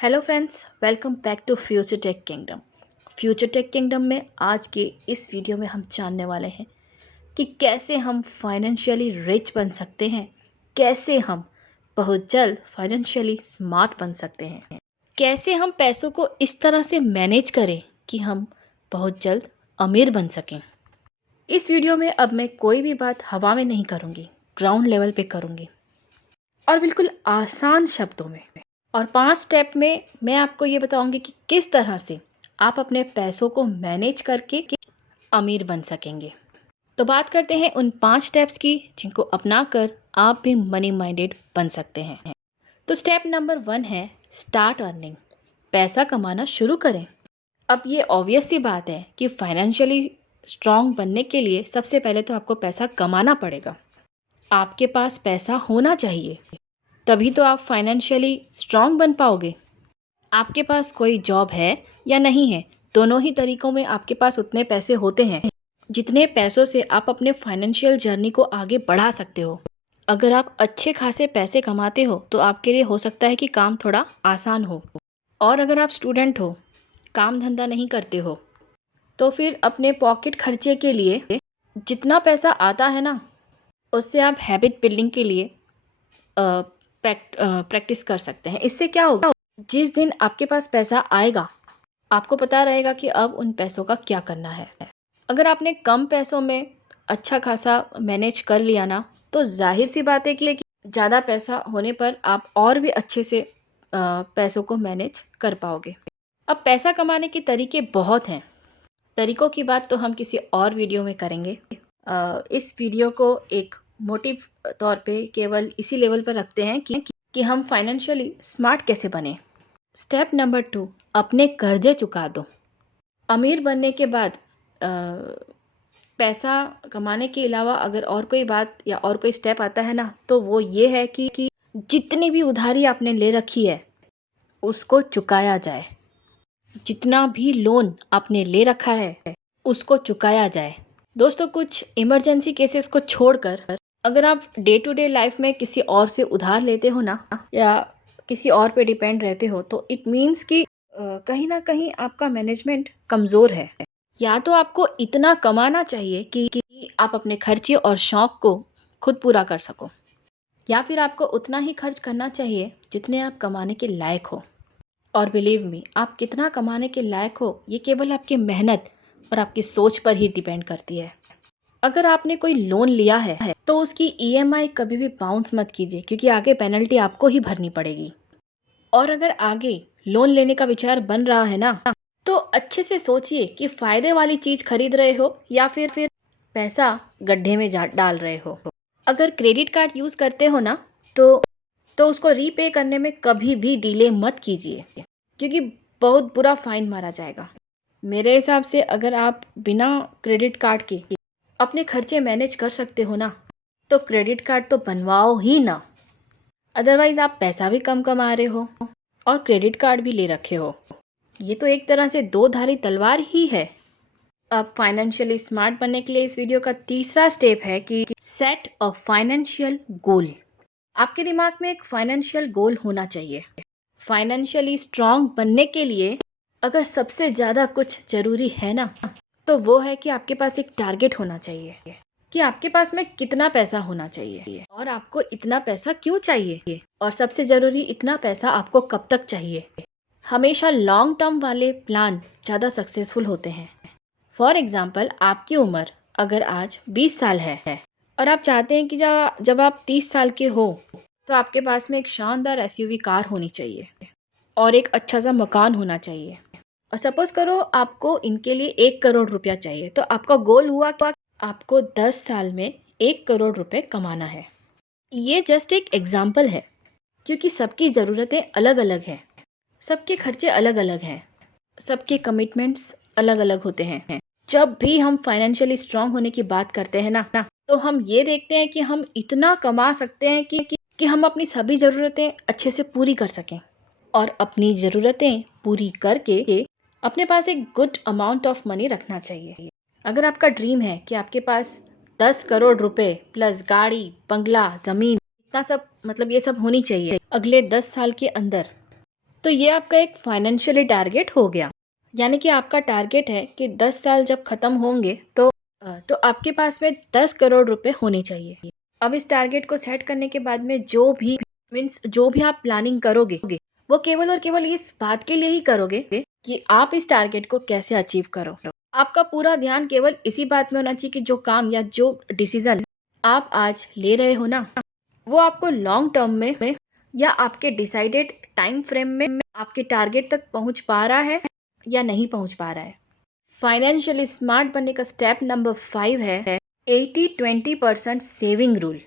Hello friends, welcome back to future tech kingdom. Future tech kingdom में आज के इस वीडियो में हम जानने वाले हैं कि कैसे हम फाइनेंशियली रिच बन सकते हैं, कैसे हम बहुत जल्द फाइनेंशियली स्मार्ट बन सकते हैं, कैसे हम पैसों को इस तरह से मैनेज करें कि हम बहुत जल्द अमीर बन सकें। इस वीडियो में अब मैं कोई भी बात हवा में नहीं करूँगी, ग्राउंड लेवल पे करूँगी और बिल्कुल आसान शब्दों में। और 5 स्टेप में मैं आपको ये बताऊंगी कि किस तरह से आप अपने पैसों को मैनेज करके अमीर बन सकेंगे। तो बात करते हैं उन 5 स्टेप्स की जिनको अपनाकर आप भी मनी माइंडेड बन सकते हैं। तो स्टेप नंबर 1 है स्टार्ट अर्निंग। पैसा कमाना शुरू करें। अब ये ऑब्वियस सी बात है कि फाइनेंशियली स्ट्रांग बनने के लिए सबसे पहले तो आपको पैसा कमाना पड़ेगा। आपके पास पैसा होना चाहिए, तभी तो आप फाइनेंशियली स्ट्रांग बन पाओगे। आपके पास कोई जॉब है या नहीं है, दोनों ही तरीकों में आपके पास उतने पैसे होते हैं जितने पैसों से आप अपने फाइनेंशियल जर्नी को आगे बढ़ा सकते हो। अगर आप अच्छे खासे पैसे कमाते हो तो आपके लिए हो सकता है कि काम थोड़ा आसान हो, और अगर आप स्टूडेंट हो, काम धंधा नहीं करते हो, तो फिर अपने पॉकेट खर्चे के लिए जितना पैसा आता है ना, उससे आप हैबिट बिल्डिंग के लिए प्रैक्टिस कर सकते हैं। इससे क्या होगा, जिस दिन आपके पास पैसा आएगा आपको पता रहेगा कि अब उन पैसों का क्या करना है। अगर आपने कम पैसों में अच्छा खासा मैनेज कर लिया ना, तो जाहिर सी बात है कि ज़्यादा पैसा होने पर आप और भी अच्छे से पैसों को मैनेज कर पाओगे। अब पैसा कमाने के तरीके बहुत हैं, तरीकों की बात तो हम किसी और वीडियो में करेंगे। इस वीडियो को एक मोटिव तौर पे केवल इसी लेवल पर रखते हैं कि हम फाइनेंशियली स्मार्ट कैसे बने। स्टेप नंबर 2, अपने कर्जे चुका दो। अमीर बनने के बाद पैसा कमाने के अलावा अगर और कोई बात या और कोई स्टेप आता है ना, तो वो ये है कि जितनी भी उधारी आपने ले रखी है उसको चुकाया जाए। जितना भी लोन आपने ले रखा है उसको चुकाया जाए। दोस्तों, कुछ इमरजेंसी केसेस को छोड़कर अगर आप डे टू डे लाइफ में किसी और से उधार लेते हो ना, या किसी और पे डिपेंड रहते हो, तो इट मीन्स कि कहीं ना कहीं आपका मैनेजमेंट कमज़ोर है। या तो आपको इतना कमाना चाहिए कि आप अपने खर्चे और शौक को खुद पूरा कर सको, या फिर आपको उतना ही खर्च करना चाहिए जितने आप कमाने के लायक हो। और बिलीव मी, आप कितना कमाने के लायक हो ये केवल आपकी मेहनत और आपकी सोच पर ही डिपेंड करती है। अगर आपने कोई लोन लिया है तो उसकी ईएमआई कभी भी बाउंस मत कीजिए, क्योंकि आगे पेनल्टी आपको ही भरनी पड़ेगी। और अगर आगे लोन लेने का विचार बन रहा है ना, तो अच्छे से सोचिए कि फ़ायदे वाली चीज़ खरीद रहे हो या फिर पैसा गड्ढे में डाल रहे हो। अगर क्रेडिट कार्ड यूज़ करते हो ना, तो उसको रीपे करने में कभी भी डिले मत कीजिए, क्योंकि बहुत बुरा फाइन मारा जाएगा। मेरे हिसाब से अगर आप बिना क्रेडिट कार्ड के अपने खर्चे मैनेज कर सकते हो ना, तो क्रेडिट कार्ड तो बनवाओ ही ना। अदरवाइज आप पैसा भी कम कमा रहे हो और क्रेडिट कार्ड भी ले रखे हो। ये तो एक तरह से दो धारी तलवार ही है। अब फाइनेंशियली स्मार्ट बनने के लिए इस वीडियो का तीसरा स्टेप है कि सेट अ फाइनेंशियल गोल। आपके दिमाग में एक फाइनेंशियल गोल होना चाहिए। फाइनेंशियली स्ट्रांग बनने के लिए अगर सबसे ज़्यादा कुछ ज़रूरी है ना, तो वो है कि आपके पास एक टारगेट होना चाहिए कि आपके पास में कितना पैसा होना चाहिए और आपको इतना पैसा क्यों चाहिए, और सबसे ज़रूरी इतना पैसा आपको कब तक चाहिए। हमेशा लॉन्ग टर्म वाले प्लान ज़्यादा सक्सेसफुल होते हैं। फॉर एग्ज़ाम्पल, आपकी उम्र अगर आज 20 साल है और आप चाहते हैं कि जब आप 30 साल के हो तो आपके पास में एक शानदार एसयूवी कार होनी चाहिए और एक अच्छा सा मकान होना चाहिए। और सपोज करो आपको इनके लिए 1 करोड़ रुपया चाहिए, तो आपका गोल हुआ कि आपको 10 साल में 1 करोड़ रुपए कमाना है। ये जस्ट एक एग्जाम्पल है, क्योंकि सबकी ज़रूरतें अलग अलग हैं, सबके खर्चे अलग अलग हैं, सबके कमिटमेंट्स अलग अलग होते हैं। जब भी हम फाइनेंशियली स्ट्रांग होने की बात करते हैं ना, तो हम ये देखते हैं कि हम इतना कमा सकते हैं कि हम अपनी सभी ज़रूरतें अच्छे से पूरी कर सकें, और अपनी ज़रूरतें पूरी करके अपने पास एक गुड अमाउंट ऑफ मनी रखना चाहिए। अगर आपका ड्रीम है कि आपके पास 10 करोड़ रुपए प्लस गाड़ी, बंगला, ज़मीन, इतना सब, मतलब ये सब होनी चाहिए अगले 10 साल के अंदर, तो ये आपका एक फाइनेंशियली टारगेट हो गया। यानी कि आपका टारगेट है कि 10 साल जब ख़त्म होंगे तो आपके पास में 10 करोड़ रुपए होने चाहिए। अब इस टारगेट को सेट करने के बाद में जो भी आप प्लानिंग करोगे, वो केवल और केवल इस बात के लिए ही करोगे कि आप इस टारगेट को कैसे अचीव करो। आपका पूरा ध्यान केवल इसी बात में होना चाहिए कि जो काम या जो डिसीजन आप आज ले रहे हो ना, वो आपको लॉन्ग टर्म में या आपके डिसाइडेड टाइम फ्रेम में आपके टारगेट तक पहुंच पा रहा है या नहीं पहुंच पा रहा है। फाइनेंशियली स्मार्ट बनने का स्टेप नंबर 5 है 80-20% सेविंग रूल।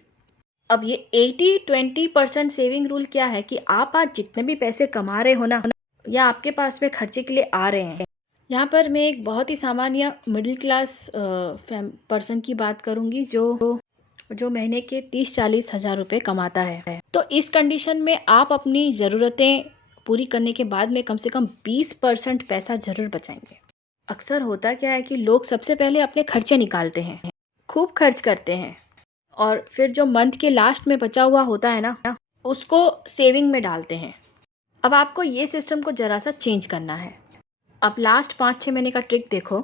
अब ये 80-20% सेविंग रूल क्या है कि आप आज जितने भी पैसे कमा रहे हो ना, या आपके पास में खर्चे के लिए आ रहे हैं, यहाँ पर मैं एक बहुत ही सामान्य मिडिल क्लास पर्सन की बात करूँगी जो महीने के 30-40 हज़ार रुपये कमाता है। तो इस कंडीशन में आप अपनी ज़रूरतें पूरी करने के बाद में कम से कम 20% पैसा ज़रूर बचाएंगे। अक्सर होता क्या है कि लोग सबसे पहले अपने खर्चे निकालते हैं, खूब खर्च करते हैं, और फिर जो मंथ के लास्ट में बचा हुआ होता है ना, उसको सेविंग में डालते हैं। अब आपको ये सिस्टम को ज़रा सा चेंज करना है। अब लास्ट 5-6 महीने का ट्रिक देखो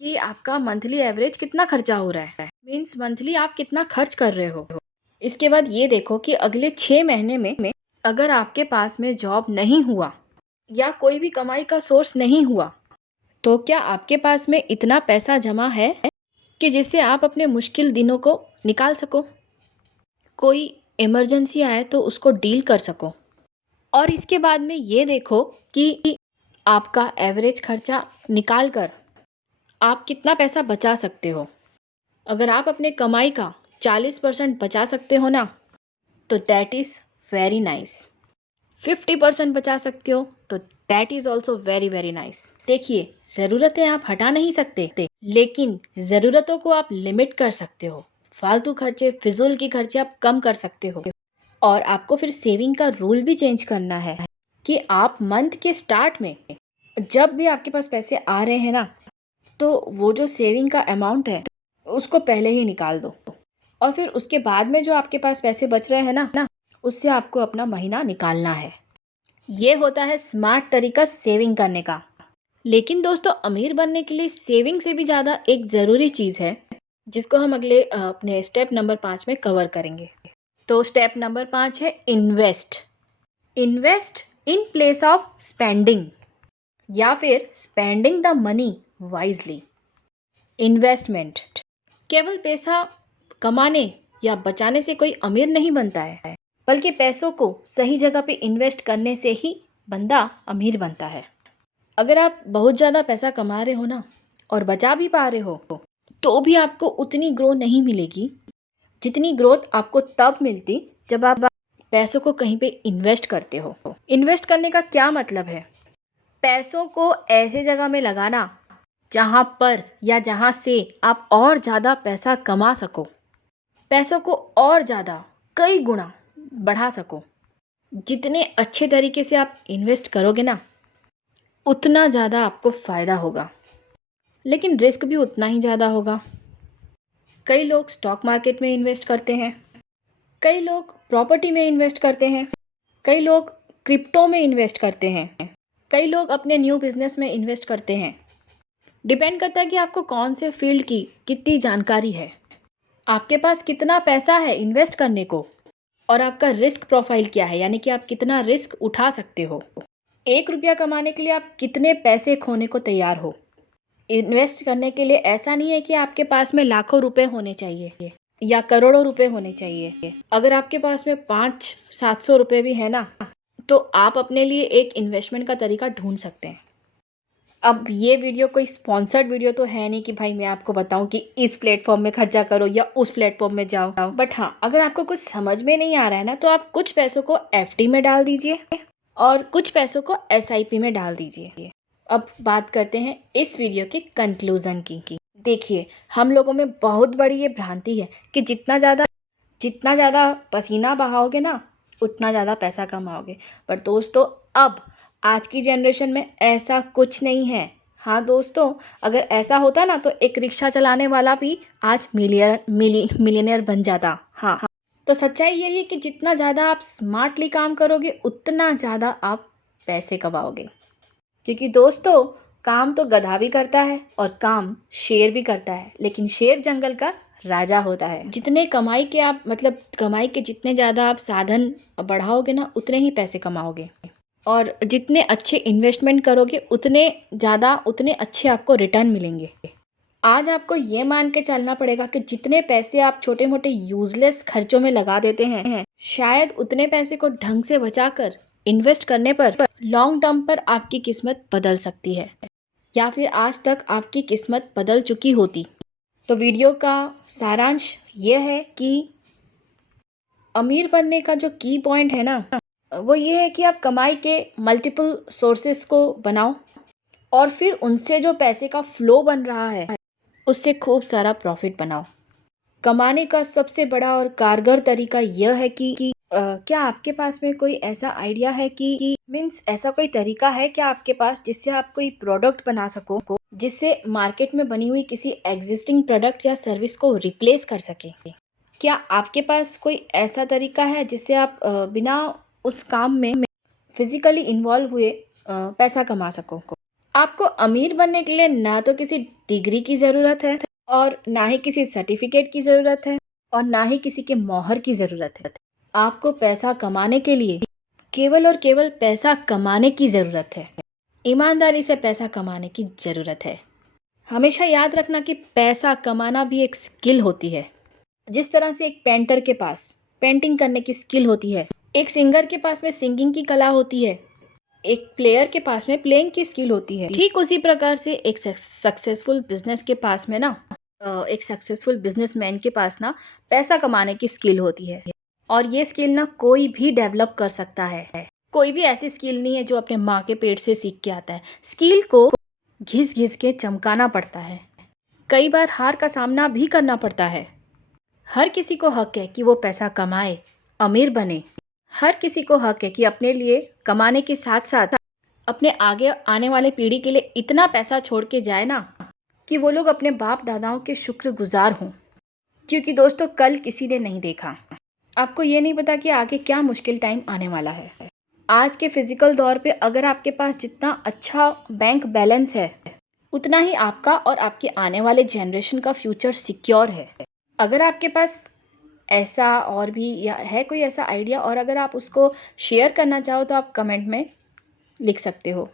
कि आपका मंथली एवरेज कितना खर्चा हो रहा है, मीन्स मंथली आप कितना खर्च कर रहे हो। इसके बाद ये देखो कि अगले 6 महीने में अगर आपके पास में जॉब नहीं हुआ या कोई भी कमाई का सोर्स नहीं हुआ, तो क्या आपके पास में इतना पैसा जमा है कि जिससे आप अपने मुश्किल दिनों को निकाल सको, कोई इमरजेंसी आए तो उसको डील कर सको। और इसके बाद में ये देखो कि आपका एवरेज खर्चा निकाल कर आप कितना पैसा बचा सकते हो। अगर आप अपने कमाई का 40% बचा सकते हो ना, तो दैट इज़ वेरी नाइस। 50% बचा सकते हो तो that is also very very nice. देखिए, ज़रूरतें आप हटा नहीं सकते, लेकिन ज़रूरतों को आप लिमिट कर सकते हो। फालतू खर्चे, फिजूल की खर्चे आप कम कर सकते हो। और आपको फिर सेविंग का रूल भी चेंज करना है कि आप मंथ के स्टार्ट में जब भी आपके पास पैसे आ रहे हैं ना, तो वो जो सेविंग का अमाउंट है उसको पहले ही निकाल दो, और फिर उसके बाद में जो आपके पास पैसे बच रहे हैं ना, उससे आपको अपना महीना निकालना है। ये होता है स्मार्ट तरीका सेविंग करने का। लेकिन दोस्तों, अमीर बनने के लिए सेविंग से भी ज़्यादा एक ज़रूरी चीज़ है जिसको हम अगले अपने स्टेप नंबर 5 में कवर करेंगे। तो स्टेप नंबर 5 है invest. Invest in place of spending, या फिर spending the money wisely. Investment, केवल पैसा कमाने या बचाने से कोई अमीर नहीं बनता है, बल्कि पैसों को सही जगह पे इन्वेस्ट करने से ही बंदा अमीर बनता है। अगर आप बहुत ज़्यादा पैसा कमा रहे हो ना, और बचा भी पा रहे हो, तो भी आपको उतनी ग्रोथ नहीं मिलेगी जितनी ग्रोथ आपको तब मिलती जब आप पैसों को कहीं पे इन्वेस्ट करते हो। इन्वेस्ट करने का क्या मतलब है? पैसों को ऐसे जगह में लगाना जहाँ पर या जहाँ से आप और ज़्यादा पैसा कमा सको, पैसों को और ज़्यादा कई गुना बढ़ा सको। जितने अच्छे तरीके से आप इन्वेस्ट करोगे ना, उतना ज़्यादा आपको फ़ायदा होगा, लेकिन रिस्क भी उतना ही ज़्यादा होगा। कई लोग स्टॉक मार्केट में इन्वेस्ट करते हैं, कई लोग प्रॉपर्टी में इन्वेस्ट करते हैं, कई लोग क्रिप्टो में इन्वेस्ट करते हैं, कई लोग अपने न्यू बिजनेस में इन्वेस्ट करते हैं। डिपेंड करता है कि आपको कौन से फील्ड की कितनी जानकारी है, आपके पास कितना पैसा है इन्वेस्ट करने को, और आपका रिस्क प्रोफाइल क्या है, यानी कि आप कितना रिस्क उठा सकते हो। 1 रुपया कमाने के लिए आप कितने पैसे खोने को तैयार हो। इन्वेस्ट करने के लिए ऐसा नहीं है कि आपके पास में लाखों रुपए होने चाहिए या करोड़ों रुपए होने चाहिए। अगर आपके पास में 500-700 रुपए भी है ना, तो आप अपने लिए एक इन्वेस्टमेंट का तरीका ढूंढ सकते हैं। अब ये वीडियो कोई स्पॉन्सर्ड वीडियो तो है नहीं कि भाई मैं आपको बताऊं कि इस प्लेटफॉर्म में खर्चा करो या उस प्लेटफॉर्म में जाओ। बट हाँ, अगर आपको कुछ समझ में नहीं आ रहा है ना, तो आप कुछ पैसों को एफडी में डाल दीजिए और कुछ पैसों को एसआईपी में डाल दीजिए। अब बात करते हैं इस वीडियो के कंक्लूजन की। देखिए, हम लोगों में बहुत बड़ी ये भ्रांति है कि जितना ज़्यादा पसीना बहाओगे ना, उतना ज़्यादा पैसा कमाओगे। पर दोस्तों, अब आज की जनरेशन में ऐसा कुछ नहीं है। हाँ दोस्तों, अगर ऐसा होता ना, तो एक रिक्शा चलाने वाला भी आज मिलियनियर बन जाता। हाँ, तो सच्चाई यही है कि जितना ज़्यादा आप स्मार्टली काम करोगे, उतना ज़्यादा आप पैसे कमाओगे। क्योंकि दोस्तों, काम तो गधा भी करता है और काम शेर भी करता है, लेकिन शेर जंगल का राजा होता है। जितने कमाई के आप कमाई के जितने ज़्यादा आप साधन बढ़ाओगे ना, उतने ही पैसे कमाओगे। और जितने अच्छे इन्वेस्टमेंट करोगे उतने अच्छे आपको रिटर्न मिलेंगे। आज आपको ये मान के चलना पड़ेगा कि जितने पैसे आप छोटे मोटे यूजलेस खर्चों में लगा देते हैं, शायद उतने पैसे को ढंग से बचाकर इन्वेस्ट करने पर लॉन्ग टर्म पर आपकी किस्मत बदल सकती है, या फिर आज तक आपकी किस्मत बदल चुकी होती। तो वीडियो का सारांश ये है कि अमीर बनने का जो की पॉइंट है ना, वो ये है कि आप कमाई के मल्टीपल सोर्सेस को बनाओ और फिर उनसे जो पैसे का फ्लो बन रहा है उससे खूब सारा प्रॉफिट बनाओ। कमाने का सबसे बड़ा और कारगर तरीका यह है कि क्या आपके पास में कोई ऐसा आइडिया है कि मीन्स ऐसा कोई तरीका है क्या आपके पास, जिससे आप कोई प्रोडक्ट बना सको जिससे मार्केट में बनी हुई किसी एग्जिस्टिंग प्रोडक्ट या सर्विस को रिप्लेस कर सके। क्या आपके पास कोई ऐसा तरीका है जिससे आप बिना उस काम में फिजिकली इन्वॉल्व हुए पैसा कमा सको। आपको अमीर बनने के लिए ना तो किसी डिग्री की ज़रूरत है और ना ही किसी सर्टिफिकेट की ज़रूरत है और ना ही किसी के मोहर की ज़रूरत है। आपको पैसा कमाने के लिए केवल और केवल पैसा कमाने की ज़रूरत है। ईमानदारी से पैसा कमाने की ज़रूरत है। हमेशा याद रखना कि पैसा कमाना भी एक स्किल होती है। जिस तरह से एक पेंटर के पास पेंटिंग करने की स्किल होती है, एक सिंगर के पास में सिंगिंग की कला होती है, एक प्लेयर के पास में प्लेइंग की स्किल होती है, ठीक उसी प्रकार से एक सक्सेसफुल बिजनेस के पास में ना एक सक्सेसफुल बिजनेसमैन के पास ना पैसा कमाने की स्किल होती है। और ये स्किल ना कोई भी डेवलप कर सकता है। कोई भी ऐसी स्किल नहीं है जो अपने माँ के पेट से सीख के आता है। स्किल को घिस घिस के चमकाना पड़ता है, कई बार हार का सामना भी करना पड़ता है। हर किसी को हक है कि वो पैसा कमाए, अमीर बने। हर किसी को हक है कि अपने लिए कमाने के साथ साथ अपने आगे आने वाले पीढ़ी के लिए इतना पैसा छोड़ के जाए ना कि वो लोग अपने बाप दादाओं के शुक्रगुजार हों। क्योंकि दोस्तों, कल किसी ने नहीं देखा। आपको ये नहीं पता कि आगे क्या मुश्किल टाइम आने वाला है। आज के फिजिकल दौर पे अगर आपके पास जितना अच्छा बैंक बैलेंस है, उतना ही आपका और आपके आने वाले जनरेशन का फ्यूचर सिक्योर है। अगर आपके पास ऐसा और भी या है कोई ऐसा आइडिया और अगर आप उसको शेयर करना चाहो तो आप कमेंट में लिख सकते हो।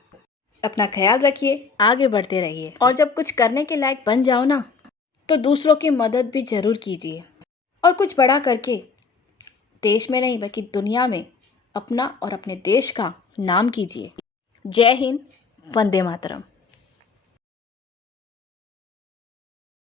अपना ख्याल रखिए, आगे बढ़ते रहिए और जब कुछ करने के लायक बन जाओ ना, तो दूसरों की मदद भी ज़रूर कीजिए और कुछ बड़ा करके देश में नहीं बल्कि दुनिया में अपना और अपने देश का नाम कीजिए। जय हिंद, वंदे मातरम।